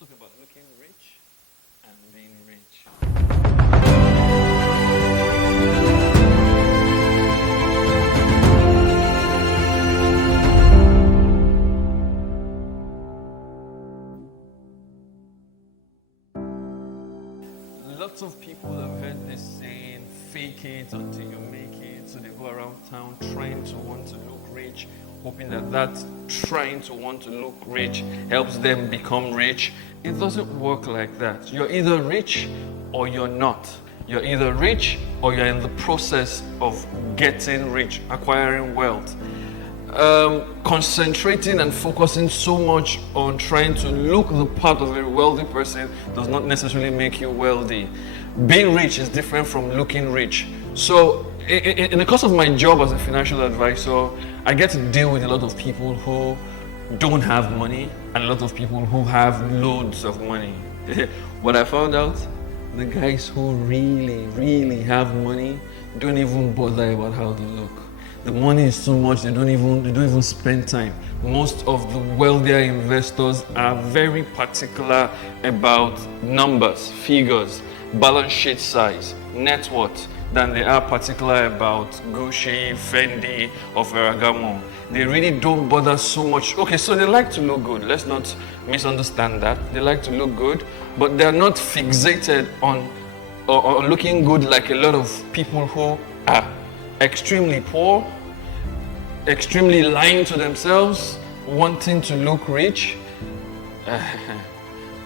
Let's talk about looking rich and being rich. Lots of people have heard this saying, fake it until you make it. So they go around town trying to want to look rich, hoping that trying to want to look rich helps them become rich. It doesn't work like that. You're either rich or you're not. You're either rich or you're in the process of getting rich, acquiring wealth. Concentrating and focusing so much on trying to look the part of a wealthy person does not necessarily make you wealthy. Being rich is different from looking rich. So in the course of my job as a financial advisor, I get to deal with a lot of people who don't have money and a lot of people who have loads of money. What I found out, the guys who really have money don't even bother about how they look. The money is so much they don't even spend time. Most of the wealthier investors are very particular about numbers, figures, balance sheet size, net worth, than they are particular about Gucci, Fendi, or Ferragamo. They really don't bother so much. Okay, so they like to look good. Let's not misunderstand that. They like to look good, but they're not fixated on looking good like a lot of people who are extremely poor, extremely lying to themselves, wanting to look rich.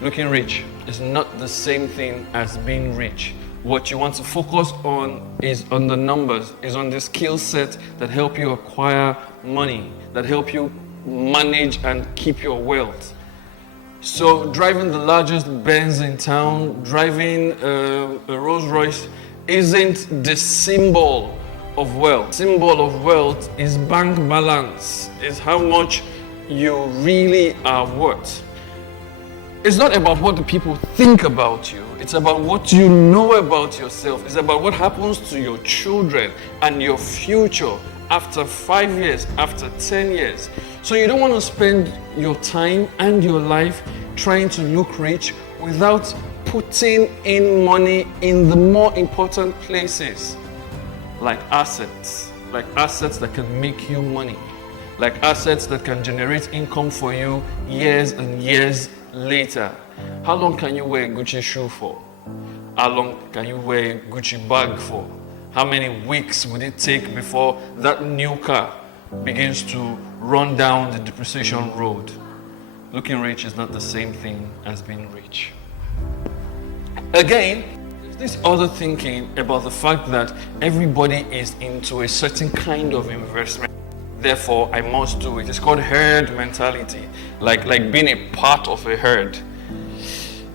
Looking rich is not the same thing as being rich. What you want to focus on is on the numbers, is on the skill set that help you acquire money, that help you manage and keep your wealth. So driving the largest Benz in town, driving a Rolls Royce isn't the symbol of wealth. Symbol of wealth is bank balance, is how much you really are worth. It's not about what the people think about you. It's about what you know about yourself. It's about what happens to your children and your future after 5 years, after 10 years. So you don't want to spend your time and your life trying to look rich without putting in money in the more important places, like assets that can make you money, like assets that can generate income for you years and years later. How long can you wear a Gucci shoe for? How long can you wear a Gucci bag for? How many weeks would it take before that new car begins to run down the depreciation road? Looking rich is not the same thing as being rich. Again, there's this other thinking about the fact that everybody is into a certain kind of investment. Therefore, I must do it. It's called herd mentality, like being a part of a herd.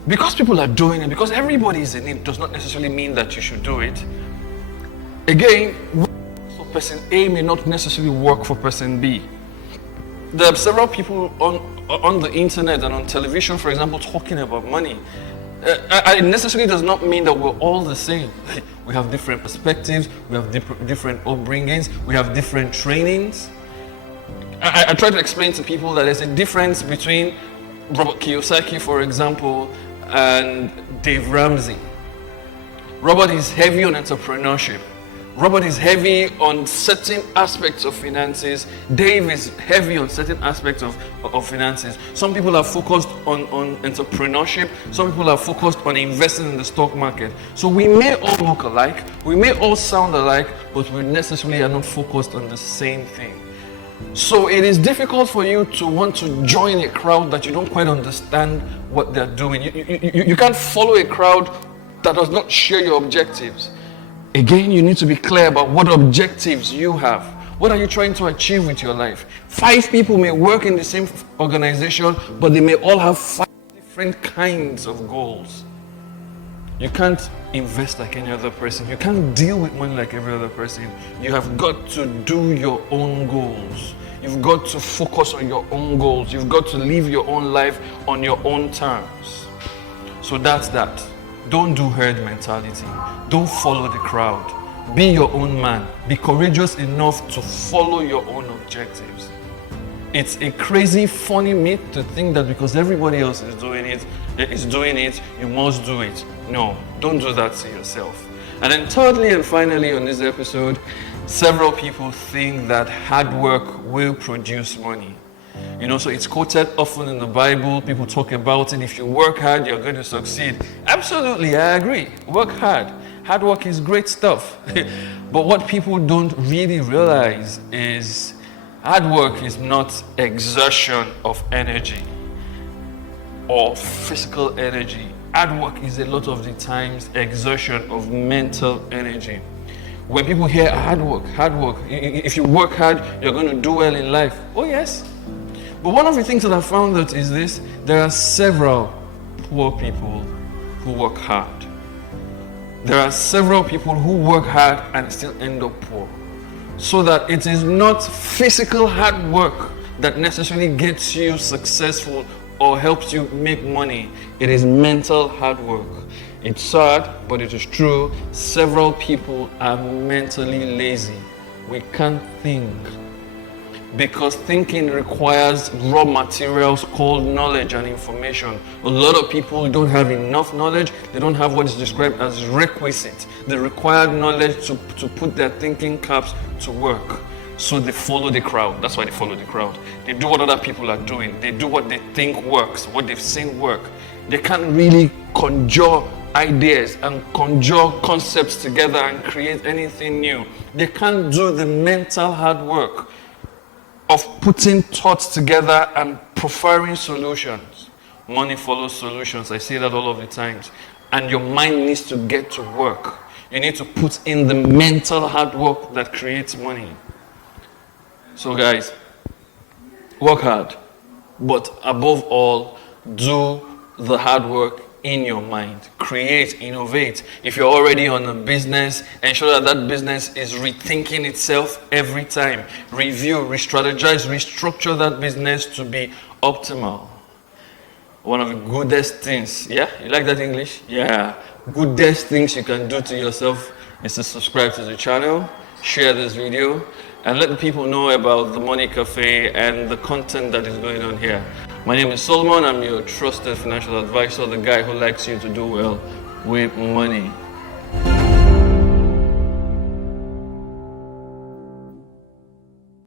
Because people are doing it, because everybody is in it, does not necessarily mean that you should do it. Again, what works for person A may not necessarily work for person B. There are several people on the internet and on television, for example, talking about money. It necessarily does not mean that we're all the same. We have different perspectives, we have different upbringings, we have different trainings. I try to explain to people that there's a difference between Robert Kiyosaki, for example, and Dave Ramsey. Robert is heavy on entrepreneurship. Robert is heavy on certain aspects of finances. Dave is heavy on certain aspects of finances. Some people are focused on entrepreneurship. Some people are focused on investing in the stock market. So we may all look alike, we may all sound alike, but we necessarily are not focused on the same thing. So it is difficult for you to want to join a crowd that you don't quite understand what they're doing. You can't follow a crowd that does not share your objectives. Again, you need to be clear about what objectives you have. What are you trying to achieve with your life? 5 people may work in the same organization, but they may all have 5 different kinds of goals. You can't invest like any other person. You can't deal with money like every other person. You have got to do your own goals. You've got to focus on your own goals. You've got to live your own life on your own terms. So that's that. Don't do herd mentality. Don't follow the crowd. Be your own man. Be courageous enough to follow your own objectives. It's a crazy, funny myth to think that because everybody else is doing it, you must do it. No, don't do that to yourself. And then thirdly and finally on this episode, several people think that hard work will produce money. So it's quoted often in the Bible. People talk about it. If you work hard, you're going to succeed. Absolutely, I agree. Work hard. Hard work is great stuff. But what people don't really realize is hard work is not exertion of energy or physical energy. Hard work is a lot of the times exertion of mental energy. When people hear hard work, if you work hard, you're going to do well in life. Oh yes. But one of the things that I found out is this: there are several poor people who work hard. There are several people who work hard and still end up poor. So that it is not physical hard work that necessarily gets you successful or helps you make money. It is mental hard work. It's sad, but it is true. Several people are mentally lazy. We can't think. Because thinking requires raw materials called knowledge and information. A lot of people don't have enough knowledge. They don't have what is described as requisite, the required knowledge to put their thinking caps to work. So they follow the crowd. That's why they follow the crowd. They do what other people are doing. They do what they think works, what they've seen work. They can't really conjure ideas and conjure concepts together and create anything new. They can't do the mental hard work of putting thoughts together and preferring solutions. Money follows solutions. I say that all of the times. And your mind needs to get to work. You need to put in the mental hard work that creates money. So guys, work hard. But above all, do the hard work in your mind. Create, innovate. If you're already on a business, ensure that that business is rethinking itself every time. Review, re-strategize, restructure that business to be optimal. One of the goodest things, yeah? You like that English? Yeah. Goodest things you can do to yourself is to subscribe to the channel, share this video, and let the people know about the Money Cafe and the content that is going on here. My name is Solomon. I'm your trusted financial advisor, the guy who likes you to do well with money.